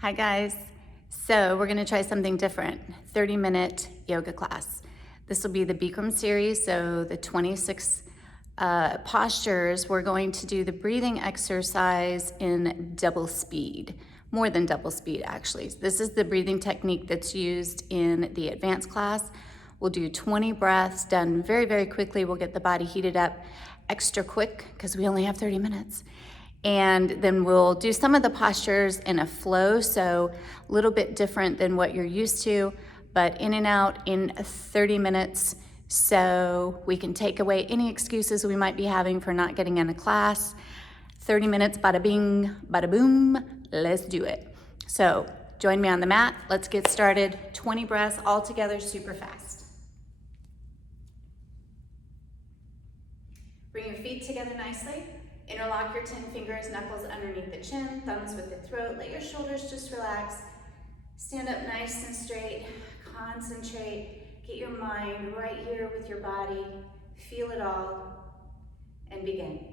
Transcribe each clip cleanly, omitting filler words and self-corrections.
Hi guys. So we're gonna try something different, 30-minute yoga class. This will be the Bikram series, so the 26 postures. We're going to do the breathing exercise in double speed, more than double speed actually. This is the breathing technique that's used in the advanced class. We'll do 20 breaths done very, very quickly. We'll get the body heated up extra quick because we only have 30 minutes. And then we'll do some of the postures in a flow, so a little bit different than what you're used to, but in and out in 30 minutes, so we can take away any excuses we might be having for not getting in a class. 30 minutes, bada bing, bada boom, let's do it. So join me on the mat, let's get started. 20 breaths all together, super fast. Bring your feet together nicely. Interlock your 10 fingers, knuckles underneath the chin, thumbs with the throat. Let your shoulders just relax. Stand up nice and straight. Concentrate. Get your mind right here with your body. Feel it all. And begin.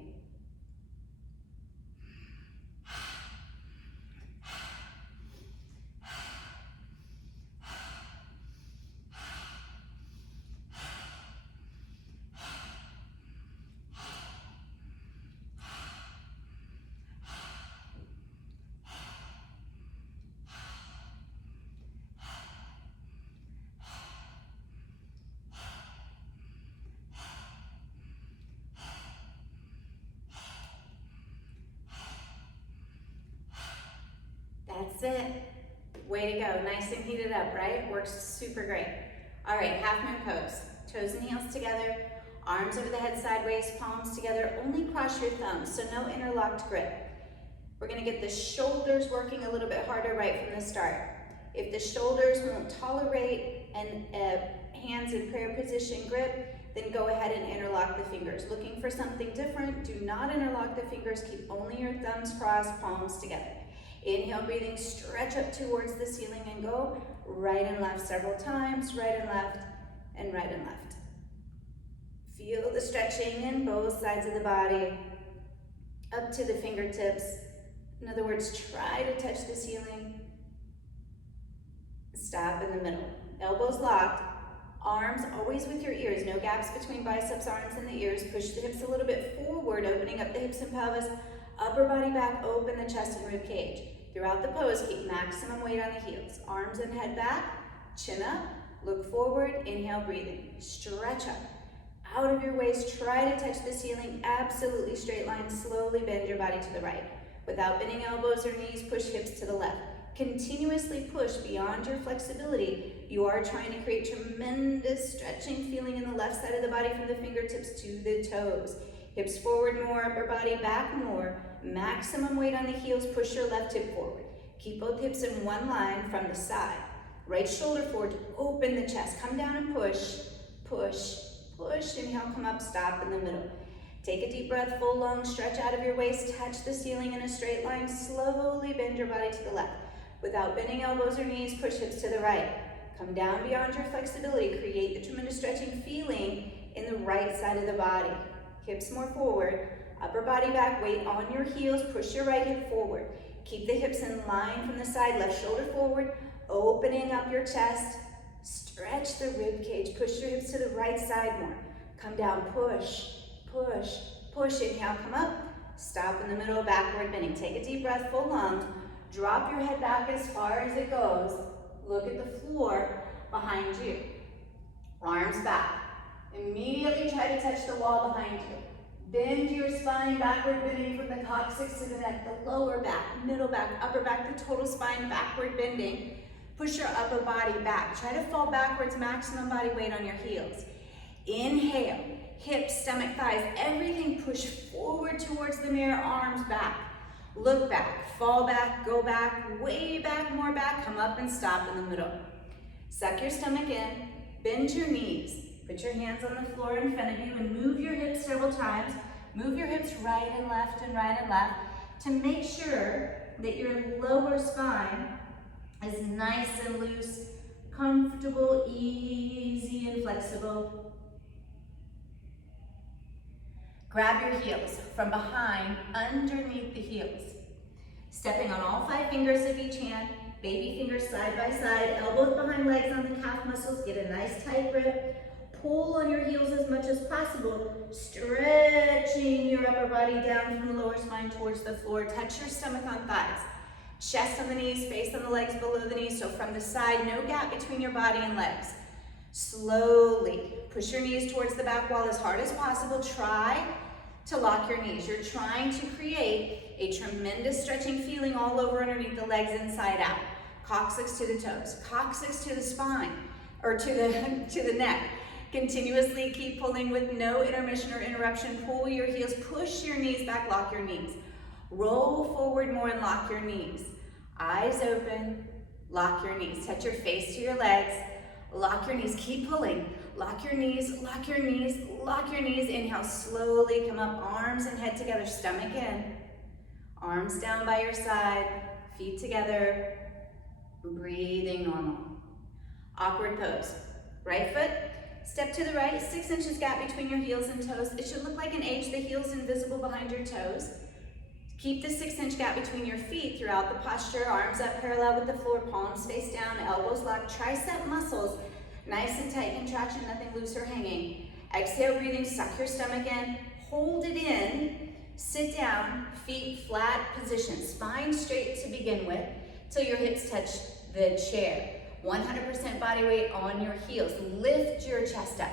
That's it. Way to go. Nice and heated up, right? Works super great. All right, half moon pose. Toes and heels together, arms over the head sideways, palms together. Only cross your thumbs, so no interlocked grip. We're gonna get the shoulders working a little bit harder right from the start. If the shoulders won't tolerate an hands in prayer position grip, then go ahead and interlock the fingers. Looking for something different, do not interlock the fingers. Keep only your thumbs crossed, palms together. Inhale, breathing, stretch up towards the ceiling and go right and left several times, right and left, and right and left. Feel the stretching in both sides of the body, up to the fingertips. In other words, try to touch the ceiling. Stop in the middle. Elbows locked, arms always with your ears, no gaps between biceps, arms, and the ears. Push the hips a little bit forward, opening up the hips and pelvis. Upper body back, open the chest and rib cage. Throughout the pose, keep maximum weight on the heels. Arms and head back, chin up, look forward, inhale, breathing. Stretch up. Out of your waist, try to touch the ceiling, absolutely straight line. Slowly bend your body to the right. Without bending elbows or knees, push hips to the left. Continuously push beyond your flexibility. You are trying to create tremendous stretching feeling in the left side of the body from the fingertips to the toes. Hips forward more, upper body back more. Maximum weight on the heels, push your left hip forward. Keep both hips in one line from the side. Right shoulder forward, open the chest. Come down and push, push, push. Inhale, come up, stop in the middle. Take a deep breath, full lung, stretch out of your waist, touch the ceiling in a straight line. Slowly bend your body to the left. Without bending elbows or knees, push hips to the right. Come down beyond your flexibility. Create the tremendous stretching feeling in the right side of the body. Hips more forward, upper body back, weight on your heels, push your right hip forward. Keep the hips in line from the side, left shoulder forward, opening up your chest. Stretch the rib cage, push your hips to the right side more. Come down, push, push, push. Inhale, come up, stop in the middle, backward bending. Take a deep breath, full lunge. Drop your head back as far as it goes. Look at the floor behind you. Arms back. Immediately try to touch the wall behind you. Bend your spine, backward bending from the coccyx to the neck, the lower back, middle back, upper back, the total spine, backward bending. Push your upper body back. Try to fall backwards, maximum body weight on your heels. Inhale, hips, stomach, thighs, everything push forward towards the mirror, arms back. Look back, fall back, go back, way back, more back, come up and stop in the middle. Suck your stomach in, bend your knees. Put your hands on the floor in front of you and move your hips several times. Move your hips right and left to make sure that your lower spine is nice and loose, comfortable, easy, and flexible. Grab your heels from behind, underneath the heels. Stepping on all 5 fingers of each hand, baby fingers side by side, elbows behind legs on the calf muscles, get a nice tight grip. Pull on your heels as much as possible, stretching your upper body down from the lower spine towards the floor. Touch your stomach on thighs. Chest on the knees, face on the legs below the knees. So from the side, no gap between your body and legs. Slowly push your knees towards the back wall as hard as possible. Try to lock your knees. You're trying to create a tremendous stretching feeling all over underneath the legs inside out. Coccyx to the toes, coccyx to the spine, or to the neck. Continuously keep pulling with no intermission or interruption. Pull your heels, push your knees back, lock your knees. Roll forward more and lock your knees. Eyes open, lock your knees. Touch your face to your legs, lock your knees. Keep pulling. Lock your knees, lock your knees, lock your knees. Inhale, slowly come up, arms and head together, stomach in. Arms down by your side, feet together, breathing normal. Awkward pose. Right foot, step to the right, 6 inches gap between your heels and toes. It should look like an H, the heel's invisible behind your toes. Keep the 6-inch gap between your feet throughout the posture, arms up parallel with the floor, palms face down, elbows locked, tricep muscles, nice and tight contraction, nothing loose or hanging. Exhale, breathing, suck your stomach in, hold it in, sit down, feet flat position, spine straight to begin with, till your hips touch the chair. 100% body weight on your heels. Lift your chest up.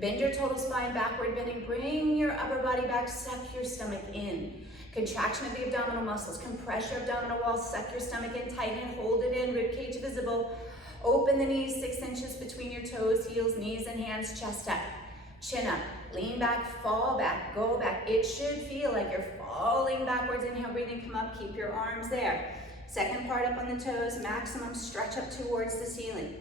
Bend your total spine, backward bending. Bring your upper body back, suck your stomach in. Contraction of the abdominal muscles. Compress your abdominal wall, suck your stomach in, tighten it, hold it in, rib cage visible. Open the knees, 6 inches between your toes, heels, knees, and hands, chest up. Chin up, lean back, fall back, go back. It should feel like you're falling backwards. Inhale, breathing, come up, keep your arms there. Second part up on the toes, maximum stretch up towards the ceiling.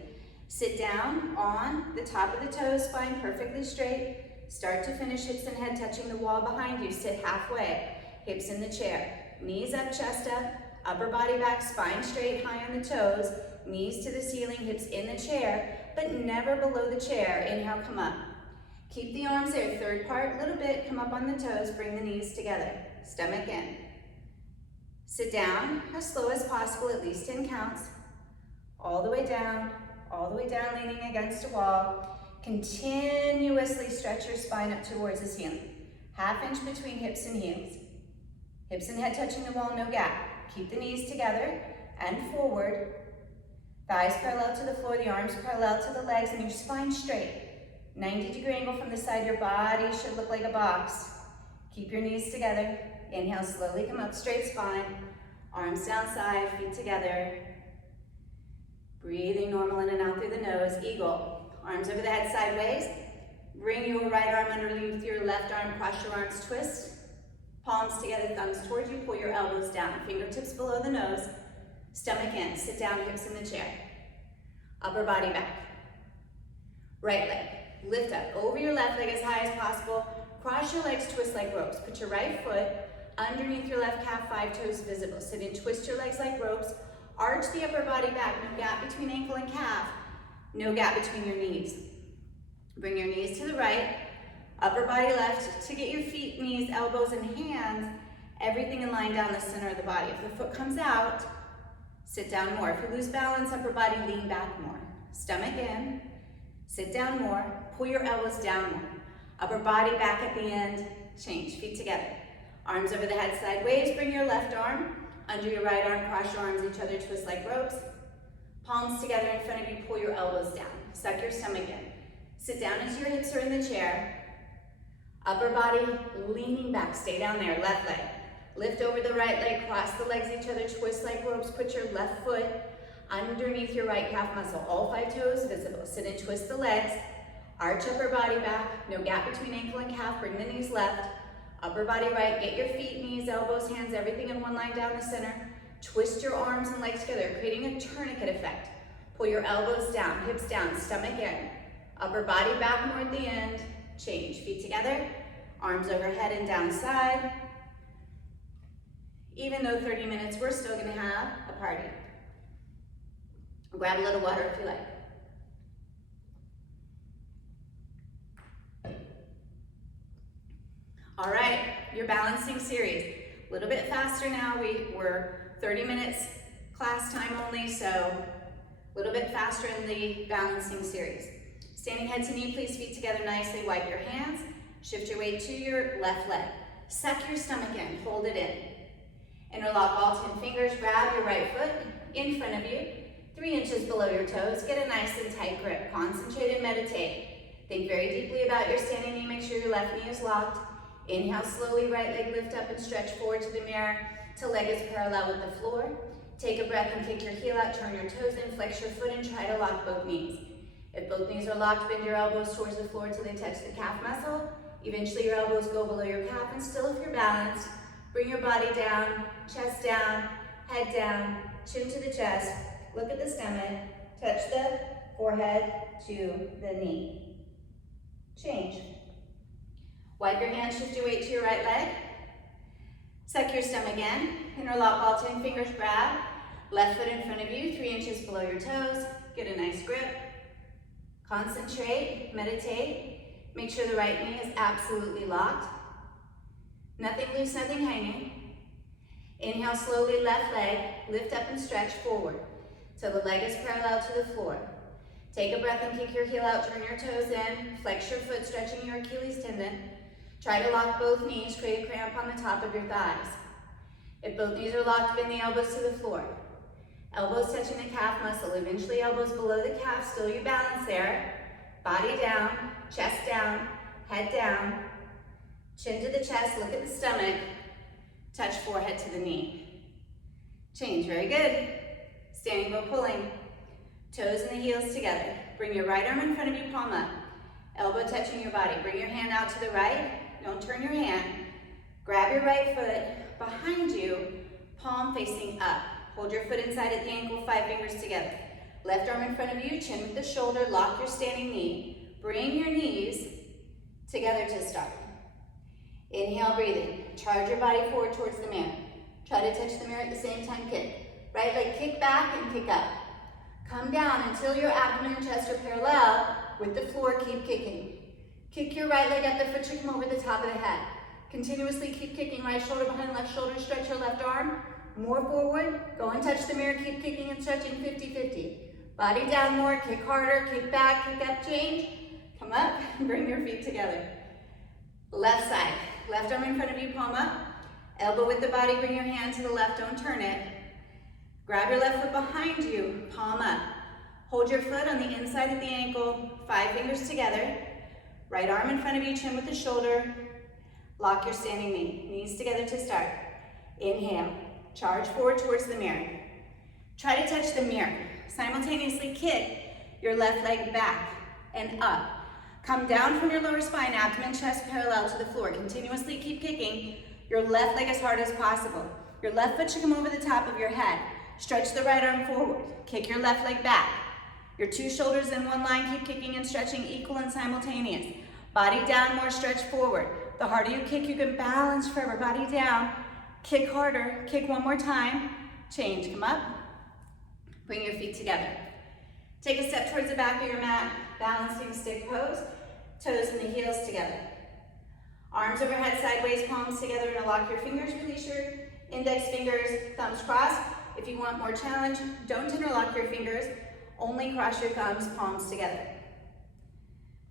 Sit down on the top of the toes, spine perfectly straight. Start to finish, hips and head touching the wall behind you. Sit halfway, hips in the chair. Knees up, chest up, upper body back, spine straight, high on the toes. Knees to the ceiling, hips in the chair, but never below the chair. Inhale, come up. Keep the arms there. Third part, little bit, come up on the toes, bring the knees together. Stomach in. Sit down as slow as possible, at least 10 counts. All the way down, leaning against a wall. Continuously stretch your spine up towards the ceiling. 1/2 inch between hips and heels. Hips and head touching the wall, no gap. Keep the knees together and forward. Thighs parallel to the floor, the arms parallel to the legs, and your spine straight. 90-degree angle from the side, your body should look like a box. Keep your knees together. Inhale, slowly come up, straight spine. Arms down side, feet together. Breathing normal in and out through the nose, eagle. Arms over the head sideways. Bring your right arm underneath your left arm, cross your arms, twist. Palms together, thumbs towards you, pull your elbows down. Fingertips below the nose. Stomach in, sit down, hips in the chair. Upper body back. Right leg, lift up over your left leg as high as possible. Cross your legs, twist like ropes. Put your right foot underneath your left calf, 5 toes visible. Sit and twist your legs like ropes. Arch the upper body back, no gap between ankle and calf. No gap between your knees. Bring your knees to the right, upper body left to get your feet, knees, elbows, and hands, everything in line down the center of the body. If the foot comes out, sit down more. If you lose balance, upper body, lean back more. Stomach in, sit down more, pull your elbows down more. Upper body back at the end, change, feet together. Arms over the head sideways, bring your left arm under your right arm, cross your arms each other, twist like ropes. Palms together in front of you, pull your elbows down. Suck your stomach in. Sit down as your hips are in the chair. Upper body leaning back, stay down there, left leg. Lift over the right leg, cross the legs each other, twist like ropes, put your left foot underneath your right calf muscle, all 5 toes visible. Sit and twist the legs, arch upper body back, no gap between ankle and calf, bring the knees left, upper body right, get your feet, knees, elbows, hands, everything in one line down the center. Twist your arms and legs together, creating a tourniquet effect. Pull your elbows down, hips down, stomach in. Upper body back more at the end, change. Feet together, arms overhead and down side. Even though 30 minutes, we're still gonna have a party. Grab a little water if you like. All right, your balancing series. A little bit faster now. We're 30 minutes class time only, so a little bit faster in the balancing series. Standing head to knee, please feet together nicely, wipe your hands, shift your weight to your left leg. Suck your stomach in, hold it in. Interlock all 10 fingers, grab your right foot in front of you, 3 inches below your toes, get a nice and tight grip. Concentrate and meditate. Think very deeply about your standing knee, make sure your left knee is locked. Inhale slowly, right leg lift up and stretch forward to the mirror till leg is parallel with the floor. Take a breath and kick your heel out, turn your toes in, flex your foot and try to lock both knees. If both knees are locked, bend your elbows towards the floor till they touch the calf muscle. Eventually your elbows go below your calf, and still if you're balanced, bring your body down, chest down, head down, chin to the chest, look at the stomach, touch the forehead to the knee. Change. Wipe your hands, shift your weight to your right leg. Suck your stomach in, interlock all 10 fingers, grab. Left foot in front of you, 3 inches below your toes. Get a nice grip. Concentrate, meditate. Make sure the right knee is absolutely locked. Nothing loose, nothing hanging. Inhale slowly, left leg, lift up and stretch forward till the leg is parallel to the floor. Take a breath and kick your heel out, turn your toes in, flex your foot, stretching your Achilles tendon. Try to lock both knees, create a cramp on the top of your thighs. If both knees are locked, bend the elbows to the floor. Elbows touching the calf muscle, eventually elbows below the calf, still you balance there. Body down, chest down, head down, chin to the chest, look at the stomach, touch forehead to the knee. Change, very good. Standing bow pulling, toes and the heels together. Bring your right arm in front of you, palm up. Elbow touching your body. Bring your hand out to the right, don't turn your hand. Grab your right foot behind you, palm facing up. Hold your foot inside at the ankle, 5 fingers together. Left arm in front of you, chin with the shoulder, lock your standing knee. Bring your knees together to start. Inhale, breathing. Charge your body forward towards the mirror. Try to touch the mirror at the same time, kick. Right leg kick back and kick up. Come down until your abdomen and chest are parallel with the floor, keep kicking. Kick your right leg up, the foot should come over the top of the head. Continuously keep kicking, right shoulder behind left shoulder, stretch your left arm. More forward, go and touch the mirror, keep kicking and stretching 50-50. Body down more, kick harder, kick back, kick up, change. Come up, bring your feet together. Left side, left arm in front of you, palm up. Elbow with the body, bring your hand to the left, don't turn it. Grab your left foot behind you, palm up. Hold your foot on the inside of the ankle, 5 fingers together. Right arm in front of you, chin with the shoulder. Lock your standing knee, knees together to start. Inhale, charge forward towards the mirror. Try to touch the mirror. Simultaneously kick your left leg back and up. Come down from your lower spine, abdomen, chest parallel to the floor. Continuously keep kicking your left leg as hard as possible. Your left foot should come over the top of your head. Stretch the right arm forward. Kick your left leg back. Your 2 shoulders in one line, keep kicking and stretching equal and simultaneous. Body down, more stretch forward. The harder you kick, you can balance forever. Body down, kick harder, kick one more time. Change, come up. Bring your feet together. Take a step towards the back of your mat, balancing stick pose. Toes and the heels together. Arms overhead, sideways, palms together, and lock your fingers. Release your index fingers, thumbs crossed. If you want more challenge, don't interlock your fingers. Only cross your thumbs, palms together.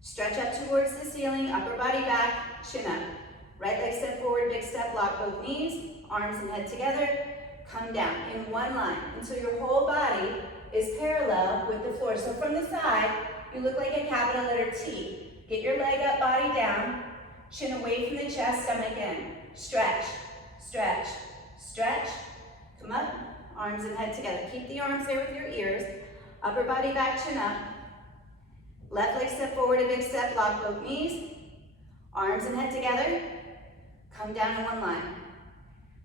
Stretch up towards the ceiling, upper body back, chin up. Right leg step forward, big step, lock both knees, arms and head together. Come down in one line until your whole body is parallel with the floor. So from the side, you look like a capital letter T. Get your leg up, body down, chin away from the chest, stomach in. Stretch, stretch, stretch. Come up, arms and head together. Keep the arms there with your ears. Upper body back, chin up. Left leg step forward, a big step, lock both knees. Arms and head together. Come down in one line.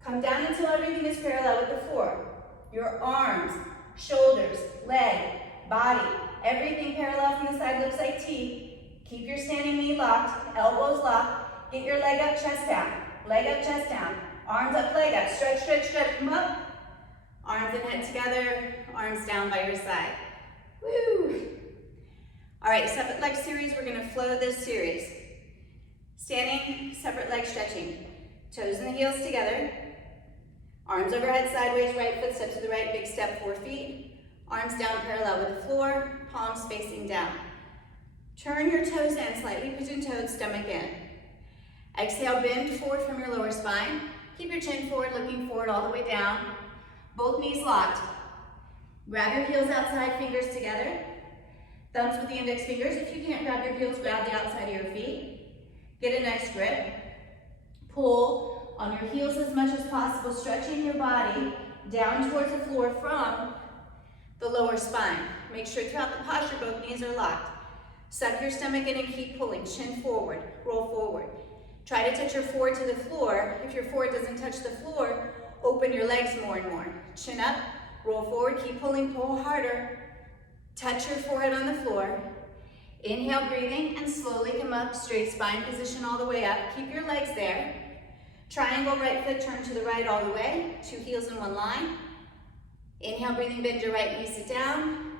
Come down until everything is parallel with the floor. Your arms, shoulders, leg, body, everything parallel from the side, looks like T. Keep your standing knee locked, elbows locked. Get your leg up, chest down. Leg up, chest down. Arms up, leg up. Stretch, stretch, stretch. Come up. Arms and head together, arms down by your side. Woo! All right, separate leg series, we're gonna flow this series. Standing, separate leg stretching. Toes and the heels together. Arms overhead, sideways, right foot steps to the right, big step, 4 feet. Arms down parallel with the floor, palms facing down. Turn your toes in, slightly pigeon-toed, stomach in. Exhale, bend forward from your lower spine. Keep your chin forward, looking forward all the way down. Both knees locked. Grab your heels outside, fingers together. Thumbs with the index fingers. If you can't grab your heels, grab the outside of your feet. Get a nice grip. Pull on your heels as much as possible, stretching your body down towards the floor from the lower spine. Make sure throughout the posture both knees are locked. Suck your stomach in and keep pulling. Chin forward, roll forward. Try to touch your forward to the floor. If your forward doesn't touch the floor, open your legs more and more. Chin up, roll forward, keep pulling, pull harder. Touch your forehead on the floor. Inhale, breathing, and slowly come up, straight spine position all the way up. Keep your legs there. Triangle, right foot, turn to the right all the way. 2 heels in 1 line. Inhale, breathing, bend your right knee, sit down.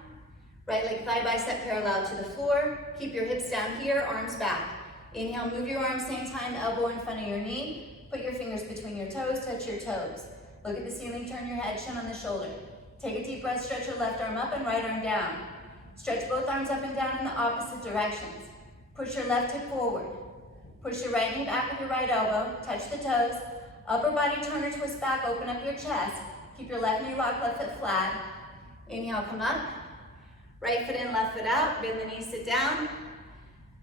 Right leg, thigh, bicep parallel to the floor. Keep your hips down here, arms back. Inhale, move your arms, same time, elbow in front of your knee. Put your fingers between your toes, touch your toes. Look at the ceiling, turn your head, chin on the shoulder. Take a deep breath, stretch your left arm up and right arm down. Stretch both arms up and down in the opposite directions. Push your left hip forward. Push your right knee back with your right elbow, touch the toes. Upper body turn or twist back, open up your chest. Keep your left knee locked, left foot flat. Inhale, come up. Right foot in, left foot out. Bend the knees, sit down.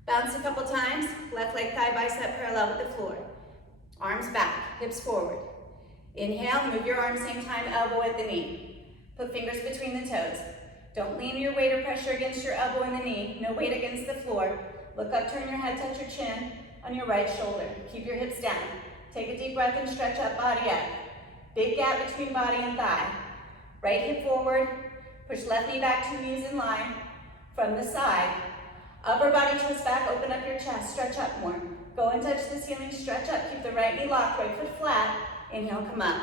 Bounce a couple times. Left leg, thigh, bicep parallel with the floor. Arms back, hips forward. Inhale, move your arms, same time, elbow at the knee. Put fingers between the toes. Don't lean your weight or pressure against your elbow and the knee. No weight against the floor. Look up, turn your head, touch your chin on your right shoulder. Keep your hips down. Take a deep breath and stretch up, body up. Big gap between body and thigh. Right hip forward. Push left knee back, 2 knees in line. From the side. Upper body twist back, open up your chest, stretch up more. Go and touch the ceiling, stretch up. Keep the right knee locked, right foot flat. Inhale, come up.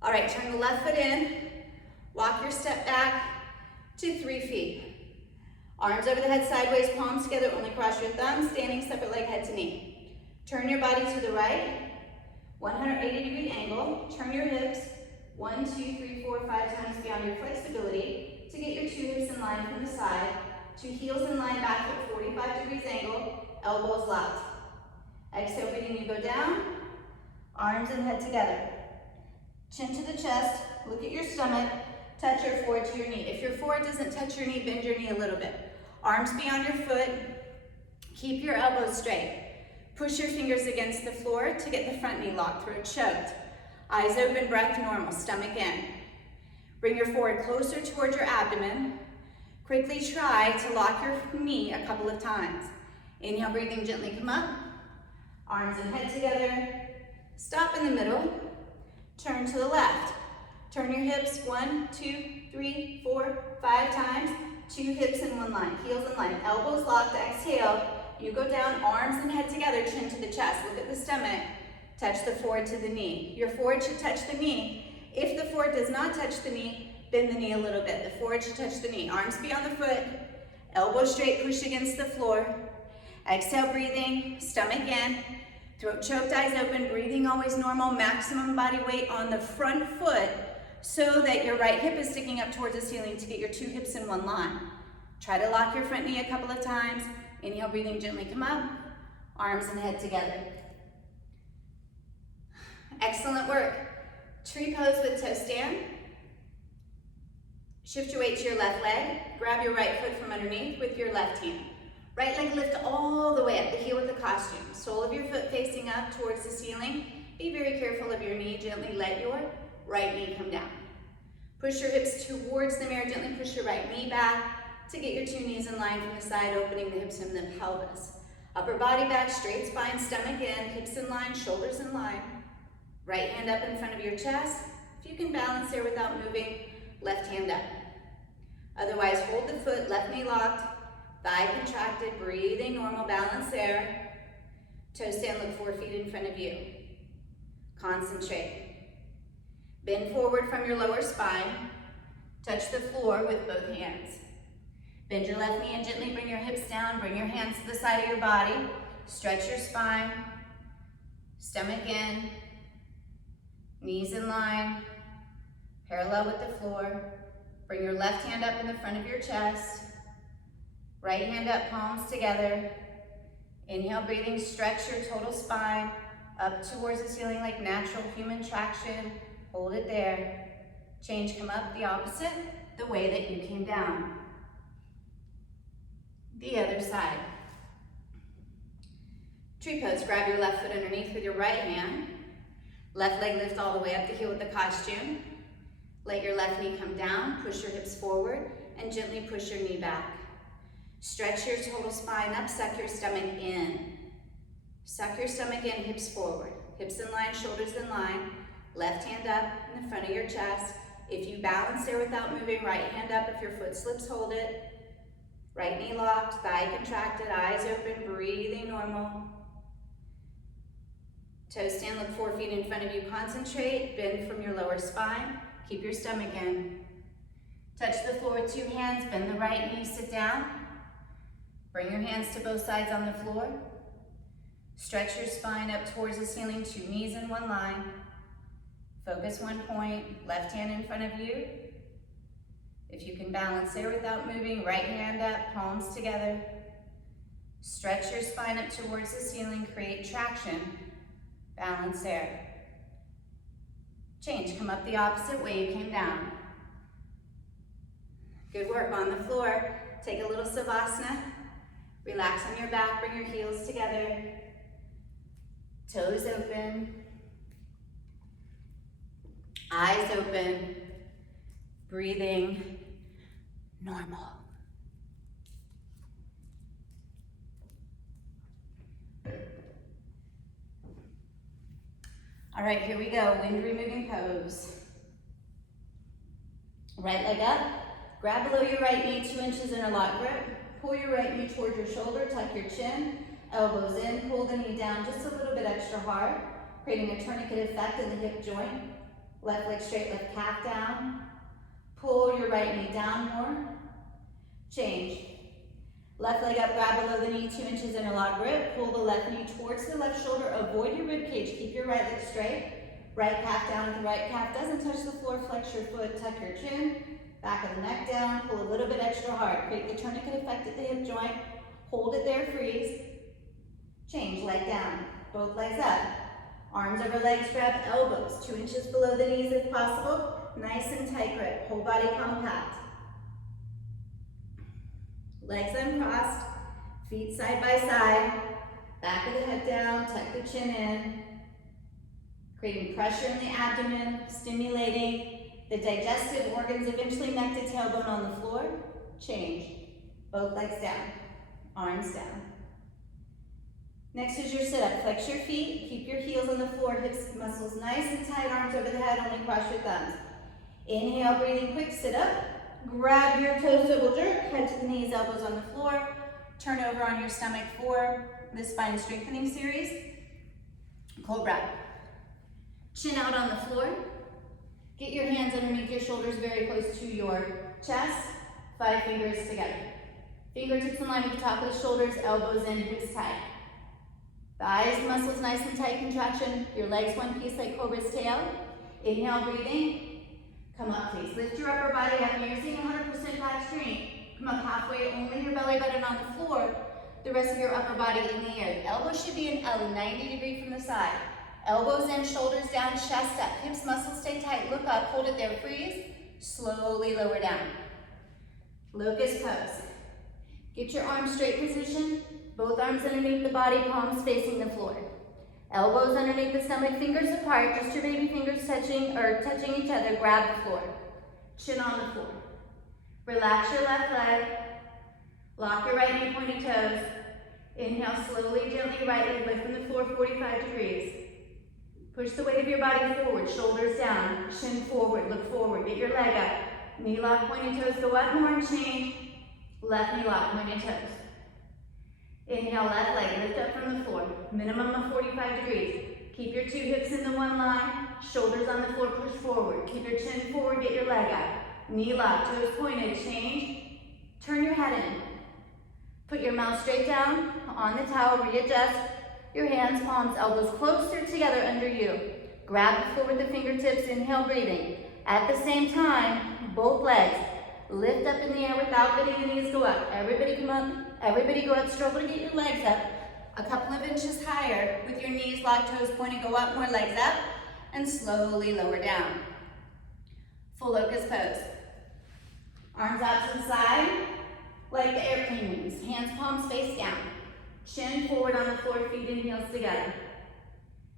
All right, turn the left foot in. Walk your step back to 3 feet. Arms over the head, sideways, palms together, only cross your thumbs, standing separate leg, head to knee. Turn your body to the right, 180-degree angle. Turn your hips 1, 2, 3, 4, 5 times beyond your flexibility to get your 2 hips in line from the side. 2 heels in line, back foot 45 degrees angle, elbows locked. Exhale, breathing, you go down, arms and head together. Chin to the chest, look at your stomach, touch your forward to your knee. If your forward doesn't touch your knee, bend your knee a little bit. Arms beyond your foot, keep your elbows straight. Push your fingers against the floor to get the front knee locked, throat choked. Eyes open, breath normal, stomach in. Bring your forward closer towards your abdomen. Quickly try to lock your knee a couple of times. Inhale, breathing, gently come up. Arms and head together. Stop in the middle. Turn to the left. Turn your hips 1, 2, 3, 4, 5 times. 2 hips in 1 line, heels in line, elbows locked. Exhale, you go down, arms and head together, chin to the chest. Look at the stomach. Touch the forward to the knee. Your forward should touch the knee. If the forward does not touch the knee, bend the knee a little bit. The forward should touch the knee. Arms beyond the foot, elbows straight, push against the floor. Exhale, breathing, stomach in. Throat choked, eyes open, breathing always normal. Maximum body weight on the front foot so that your right hip is sticking up towards the ceiling to get your 2 hips in 1 line. Try to lock your front knee a couple of times. Inhale, breathing, gently come up. Arms and head together. Excellent work. Tree pose with toe stand. Shift your weight to your left leg. Grab your right foot from underneath with your left hand. Right leg lift all the way up, the heel with the costume. Sole of your foot facing up towards the ceiling. Be very careful of your knee. Gently let your right knee come down. Push your hips towards the mirror. Gently push your right knee back to get your 2 knees in line from the side, opening the hips and the pelvis. Upper body back, straight spine, stomach in, hips in line, shoulders in line. Right hand up in front of your chest. If you can balance there without moving, left hand up. Otherwise, hold the foot, left knee locked, thigh contracted, breathing, normal balance there. Toe stand, look 4 feet in front of you. Concentrate. Bend forward from your lower spine. Touch the floor with both hands. Bend your left knee and gently bring your hips down. Bring your hands to the side of your body. Stretch your spine. Stomach in. Knees in line, parallel with the floor. Bring your left hand up in the front of your chest. Right hand up, palms together. Inhale, breathing, stretch your total spine up towards the ceiling like natural human traction. Hold it there. Change, come up the opposite, the way that you came down. The other side. Tree pose, grab your left foot underneath with your right hand. Left leg lift all the way up the heel with the costume. Let your left knee come down, push your hips forward, and gently push your knee back. Stretch your total spine up, suck your stomach in. Suck your stomach in, hips forward. Hips in line, shoulders in line. Left hand up in the front of your chest. If you balance there without moving, right hand up. If your foot slips, hold it. Right knee locked, thigh contracted, eyes open, breathing normal. Toes stand, look 4 feet in front of you. Concentrate, bend from your lower spine. Keep your stomach in. Touch the floor with 2 hands, bend the right knee, sit down. Bring your hands to both sides on the floor. Stretch your spine up towards the ceiling, 2 knees in 1 line. Focus 1 point, left hand in front of you. If you can balance there without moving, right hand up, palms together. Stretch your spine up towards the ceiling, create traction. Balance there. Change, come up the opposite way you came down. Good work on the floor. Take a little Savasana. Relax on your back, bring your heels together. Toes open. Eyes open. Breathing normal. All right, here we go, wind removing pose. Right leg up, grab below your right knee, 2 inches interlock grip. Pull your right knee towards your shoulder, tuck your chin, elbows in, pull the knee down just a little bit extra hard, creating a tourniquet effect in the hip joint. Left leg straight, left calf down. Pull your right knee down more. Change. Left leg up, grab below the knee, 2 inches interlock grip. Pull the left knee towards the left shoulder. Avoid your rib cage. Keep your right leg straight. Right calf down. If the right calf doesn't touch the floor, flex your foot, tuck your chin. Back of the neck down. Pull a little bit extra hard. Create the tourniquet effect at the hip joint. Hold it there, freeze. Change, leg down. Both legs up. Arms over legs, grab elbows, 2 inches below the knees if possible. Nice and tight grip, whole body compact. Legs uncrossed, feet side by side. Back of the head down, tuck the chin in. Creating pressure in the abdomen, stimulating the digestive organs, eventually neck to tailbone on the floor. Change, both legs down, arms down. Next is your sit-up. Flex your feet, keep your heels on the floor, hips, muscles nice and tight, arms over the head, only cross your thumbs. Inhale, breathing quick, sit up. Grab your toe swivel jerk, head to the knees, elbows on the floor. Turn over on your stomach for the spine strengthening series. Cold breath. Chin out on the floor. Get your hands underneath your shoulders, very close to your chest. 5 fingers together. Fingertips in line with the top of the shoulders, elbows in, hips tight. Thighs, muscles nice and tight, contraction. Your legs one piece like cobra's tail. Inhale, breathing. Come up, please. Lift your upper body up. You're using 100% back strength. Come up halfway, only your belly button on the floor. The rest of your upper body in the air. The elbows should be in L, 90 degrees from the side. Elbows in, shoulders down, chest up. Hips, muscles stay tight. Look up, hold it there, freeze. Slowly lower down. Locust pose. Get your arms straight position. Both arms underneath the body, palms facing the floor. Elbows underneath the stomach, fingers apart, just your baby fingers touching each other. Grab the floor. Chin on the floor. Relax your left leg. Lock your right knee, pointed toes. Inhale, slowly, gently, right leg lift from the floor, 45 degrees. Push the weight of your body forward, shoulders down, chin forward, look forward, get your leg up. Knee lock, pointed toes, go up more and change. Left knee lock, pointed toes. Inhale, left leg, lift up from the floor, minimum of 45 degrees. Keep your 2 hips in the 1 line, shoulders on the floor, push forward. Keep your chin forward, get your leg up. Knee lock, toes pointed, change. Turn your head in. Put your mouth straight down on the towel, readjust. Your hands, palms, elbows closer together under you. Grab the floor with the fingertips, inhale, breathing. At the same time, both legs lift up in the air without letting the knees go up. Everybody come up, everybody go up, struggle to get your legs up. A couple of inches higher with your knees locked, toes pointed, go up, more legs up, and slowly lower down. Full locust pose. Arms out to the side, like the airplane wings. Hands, palms face down. Chin forward on the floor, feet and heels together.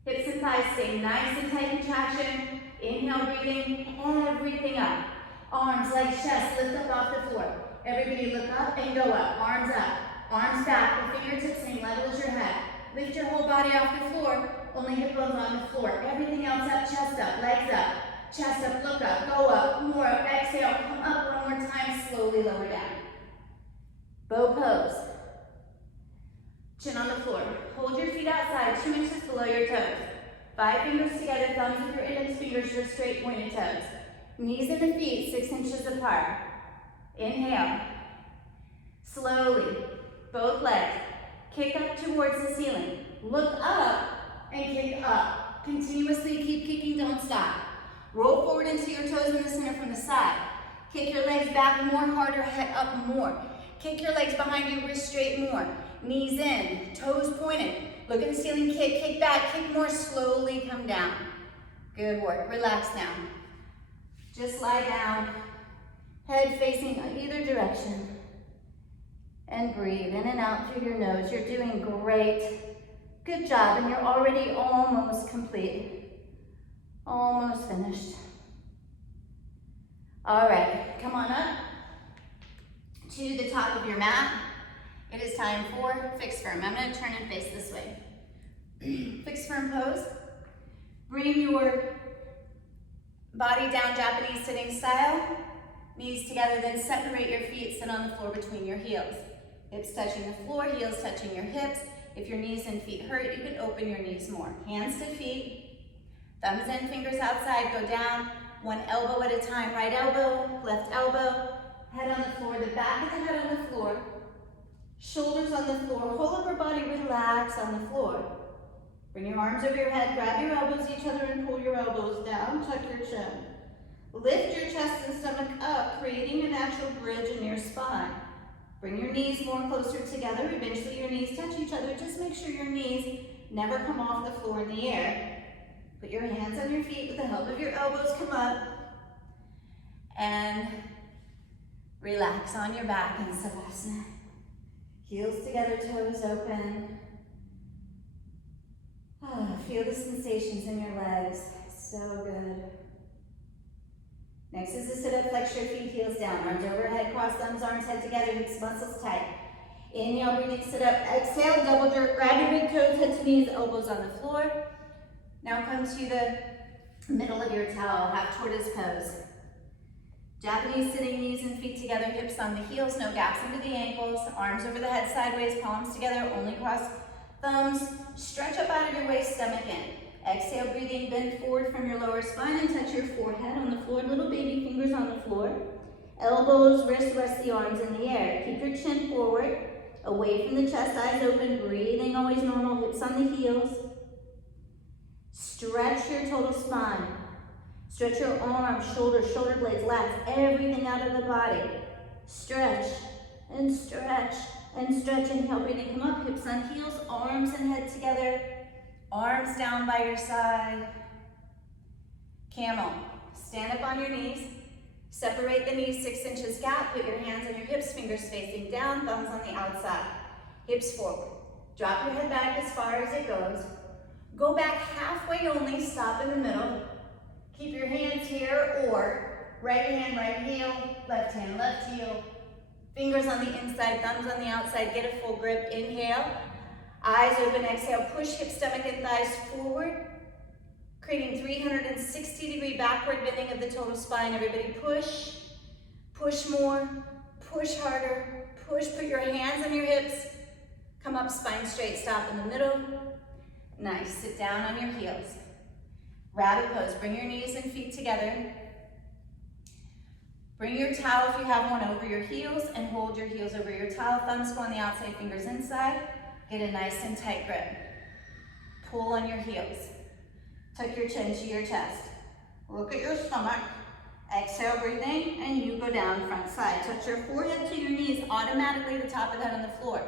Hips and thighs stay nice and tight in traction. Inhale, breathing, everything up. Arms, legs, chest, lift up off the floor. Everybody look up and go up. Arms up, arms back, the fingertips same level as your head. Lift your whole body off the floor, only hip bones on the floor. Everything else up, chest up, legs up. Chest up, look up, go up, more up, exhale, come up one more time, slowly lower down. Bow pose. Chin on the floor. Hold your feet outside, 2 inches below your toes. 5 fingers together, thumbs with your index fingers, your straight pointed toes. Knees and the feet 6 inches apart. Inhale. Slowly, both legs. Kick up towards the ceiling. Look up and kick up. Continuously keep kicking, don't stop. Roll forward into your toes in the center from the side. Kick your legs back more, harder, head up more. Kick your legs behind you, wrist straight more. Knees in, toes pointed. Look at the ceiling, kick back, kick more, slowly come down. Good work, relax now. Just lie down, head facing either direction. And breathe in and out through your nose. You're doing great. Good job, and you're already almost complete. Almost finished. All right, come on up to the top of your mat. It is time for fixed firm. I'm going to turn and face this way. Fixed firm pose. Bring your body down, Japanese sitting style. Knees together, then separate your feet. Sit on the floor between your heels. Hips touching the floor, heels touching your hips. If your knees and feet hurt, you can open your knees more. Hands to feet. Thumbs in, fingers outside, go down. One elbow at a time. Right elbow, left elbow. Head on the floor, the back of the head on the floor. Shoulders on the floor. Whole upper body relax on the floor. Bring your arms over your head. Grab your elbows each other and pull your elbows down. Tuck your chin. Lift your chest and stomach up, creating a natural bridge in your spine. Bring your knees more closer together. Eventually your knees touch each other. Just make sure your knees never come off the floor in the air. Put your hands on your feet with the help of your elbows. Come up and relax on your back in Savasana. Heels together, toes open. Oh, feel the sensations in your legs. So good. Next is to sit up, flex your feet, heels down. Arms overhead, cross thumbs, arms, head together, hips, muscles tight. Inhale, breathing, sit up. Exhale, double jerk. Grab your big toes, head to knees, elbows on the floor. Now come to the middle of your towel, half tortoise pose. Japanese sitting, knees and feet together, hips on the heels, no gaps into the ankles, arms over the head sideways, palms together, only cross thumbs. Stretch up out of your waist, stomach in. Exhale, breathing, bend forward from your lower spine and touch your forehead on the floor. Little baby fingers on the floor. Elbows, wrists, rest the arms in the air. Keep your chin forward, away from the chest, eyes open, breathing always normal, hips on the heels. Stretch your total spine. Stretch your arms, shoulders, shoulder blades, lats, everything out of the body. Stretch and stretch and stretch. Inhale, breathing, come up, hips on heels, arms and head together. Arms down by your side. Camel. Stand up on your knees. Separate the knees 6 inches gap. Put your hands on your hips, fingers facing down, thumbs on the outside. Hips forward. Drop your head back as far as it goes. Go back halfway only, stop in the middle. Keep your hands here or right hand, right heel, left hand, left heel. Fingers on the inside, thumbs on the outside. Get a full grip. Inhale. Eyes open, exhale, push hip, stomach, and thighs forward, creating 360-degree backward bending of the total spine. Everybody push, push more, push harder, push, put your hands on your hips, come up, spine straight, stop in the middle. Nice, sit down on your heels. Rabbit pose, bring your knees and feet together. Bring your towel, if you have one, over your heels and hold your heels over your towel. Thumbs go on the outside, fingers inside. Get a nice and tight grip. Pull on your heels. Tuck your chin to your chest. Look at your stomach. Exhale, breathing, and you go down front side. Touch your forehead to your knees, automatically the top of the head on the floor.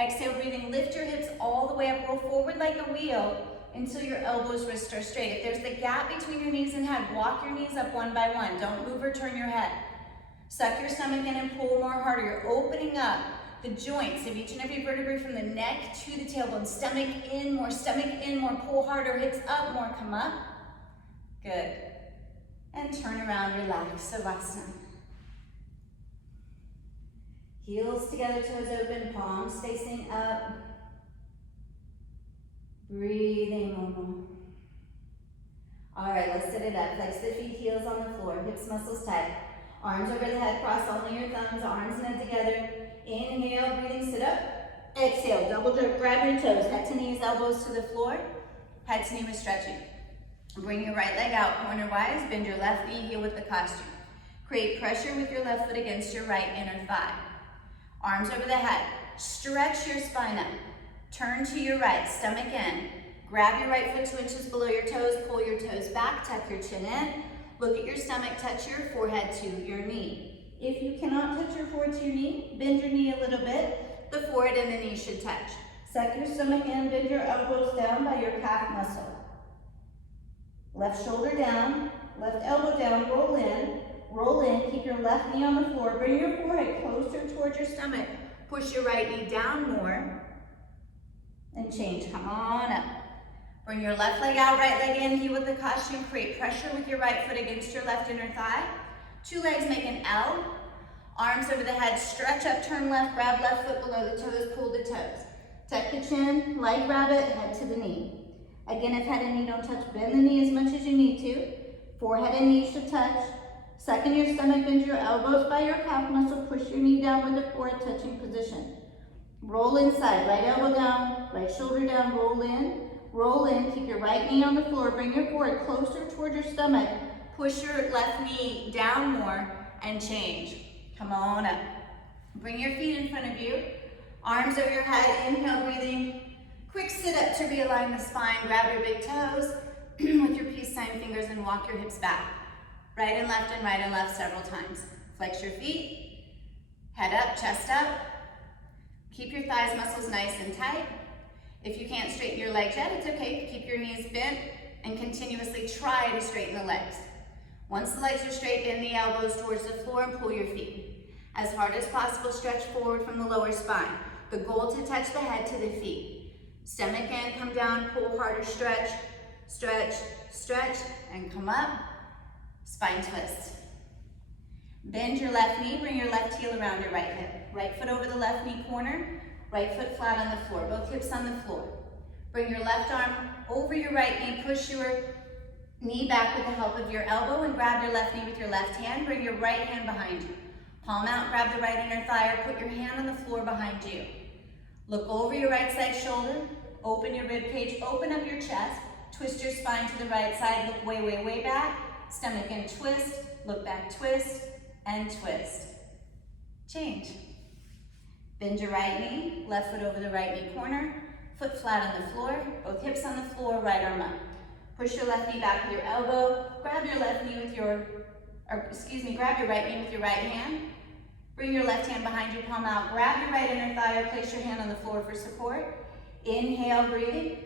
Exhale, breathing, lift your hips all the way up, roll forward like a wheel until your elbows, wrists are straight. If there's the gap between your knees and head, walk your knees up one by one. Don't move or turn your head. Suck your stomach in and pull more harder. You're opening up the joints of each and every vertebrae from the neck to the tailbone. Stomach in more, pull harder, hips up more, come up. Good. And turn around, relax, Savasana. Heels together, toes open, palms facing up. Breathing normal. All right, let's sit it up. Flex the feet, heels on the floor, hips, muscles tight. Arms over the head, cross only your thumbs, arms and head together. Inhale, breathing, sit up. Exhale, double jerk, grab your toes, head to knees, elbows to the floor. Head to knee with stretching. Bring your right leg out corner-wise, bend your left knee, heel with the costume. Create pressure with your left foot against your right inner thigh. Arms over the head, stretch your spine up. Turn to your right, stomach in. Grab your right foot 2 inches below your toes, pull your toes back, tuck your chin in. Look at your stomach, touch your forehead to your knee. If you cannot touch your forehead to your knee, bend your knee a little bit. The forehead and the knee should touch. Suck your stomach in, bend your elbows down by your calf muscle. Left shoulder down, left elbow down, roll in, keep your left knee on the floor, bring your forehead closer towards your stomach, push your right knee down more, and change, come on up. Bring your left leg out, right leg in, heel with the costume, create pressure with your right foot against your left inner thigh. 2 legs make an L, arms over the head, stretch up, turn left, grab left foot below the toes, pull the toes. Tuck the chin, like rabbit, head to the knee. Again, if head and knee don't touch, bend the knee as much as you need to. Forehead and knee should touch. Suck in your stomach, bend your elbows by your calf muscle, push your knee down with the forehead touching position. Roll inside, right elbow down, right shoulder down, roll in, keep your right knee on the floor, bring your forehead closer toward your stomach, push your left knee down more, and change. Come on up. Bring your feet in front of you, arms over your head, inhale, breathing. Quick sit up to realign the spine, grab your big toes with your peace sign fingers and walk your hips back. Right and left several times. Flex your feet, head up, chest up. Keep your thighs muscles nice and tight. If you can't straighten your legs yet, it's okay. Keep your knees bent and continuously try to straighten the legs. Once the legs are straight, bend the elbows towards the floor and pull your feet. As hard as possible, stretch forward from the lower spine. The goal to touch the head to the feet. Stomach in, come down, pull harder, stretch, stretch, stretch, and come up. Spine twist. Bend your left knee, bring your left heel around your right hip. Right foot over the left knee corner, right foot flat on the floor, both hips on the floor. Bring your left arm over your right knee, push your knee back with the help of your elbow and grab your left knee with your left hand. Bring your right hand behind you. Palm out, grab the right inner thigh or put your hand on the floor behind you. Look over your right side shoulder, open your rib cage, open up your chest, twist your spine to the right side, look way, way, way back, stomach in, twist, look back, twist, and twist. Change. Bend your right knee, left foot over the right knee corner, foot flat on the floor, both hips on the floor, right arm up. Push your left knee back with your elbow, grab your right knee with your right hand. Bring your left hand behind you, palm out. Grab your right inner thigh or place your hand on the floor for support. Inhale, breathing.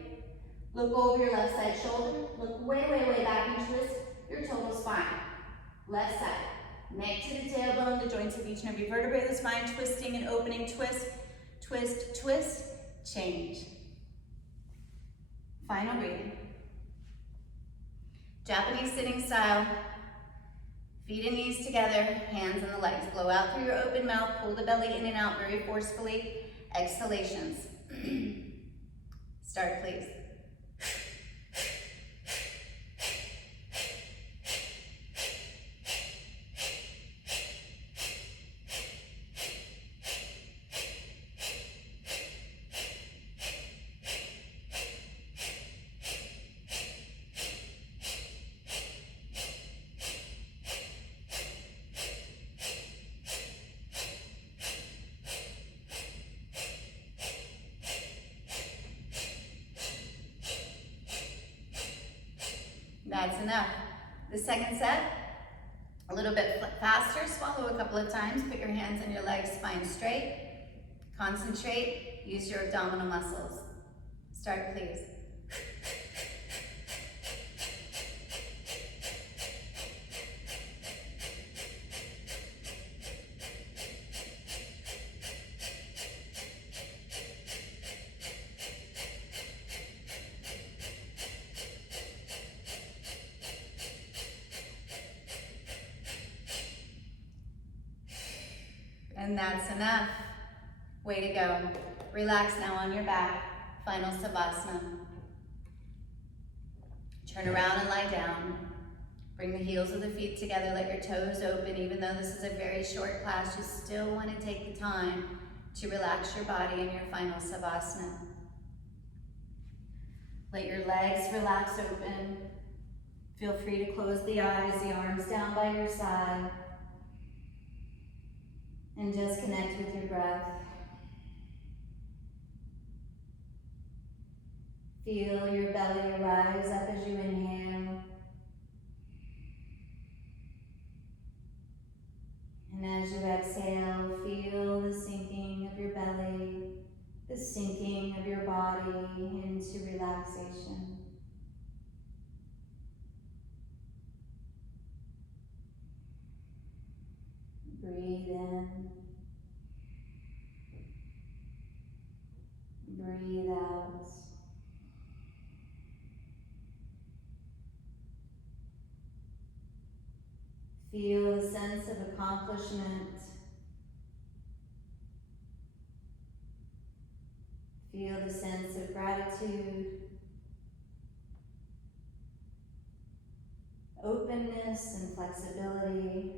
Look over your left side shoulder. Look way, way, way back and twist your total spine. Left side. Neck to the tailbone, the joints of each and every vertebrae of the spine, twisting and opening, twist, twist, twist, change. Final breathing. Japanese sitting style. Feet and knees together, hands on the legs. Blow out through your open mouth, pull the belly in and out very forcefully. Exhalations. Start, please. That's enough. The second set, a little bit faster. Swallow a couple of times. Put your hands on your legs, spine straight. Concentrate. Use your abdominal muscles. Start, please. And that's enough. Way to go. Relax now on your back. Final Savasana. Turn around and lie down. Bring the heels of the feet together. Let your toes open. Even though this is a very short class, you still want to take the time to relax your body in your final Savasana. Let your legs relax open. Feel free to close the eyes, the arms down by your side. And just connect with your breath. Feel your belly rise up as you inhale. And as you exhale, feel the sinking of your belly, the sinking of your body into relaxation. Breathe in. Breathe out. Feel a sense of accomplishment. Feel the sense of gratitude, openness and flexibility.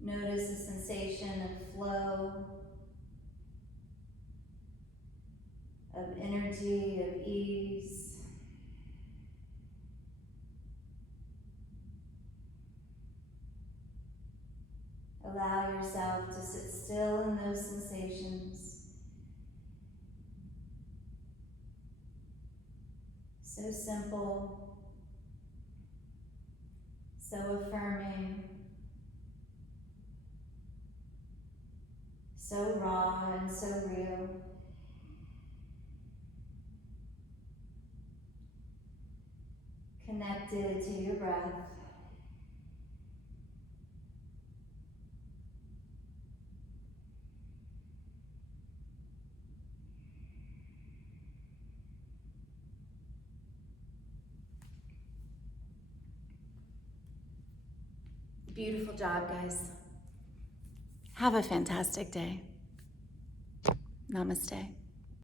Notice the sensation of flow, of energy, of ease. Allow yourself to sit still in those sensations. So simple, so affirming, so raw and so real. Connected to your breath. Beautiful job, guys. Have a fantastic day. Namaste.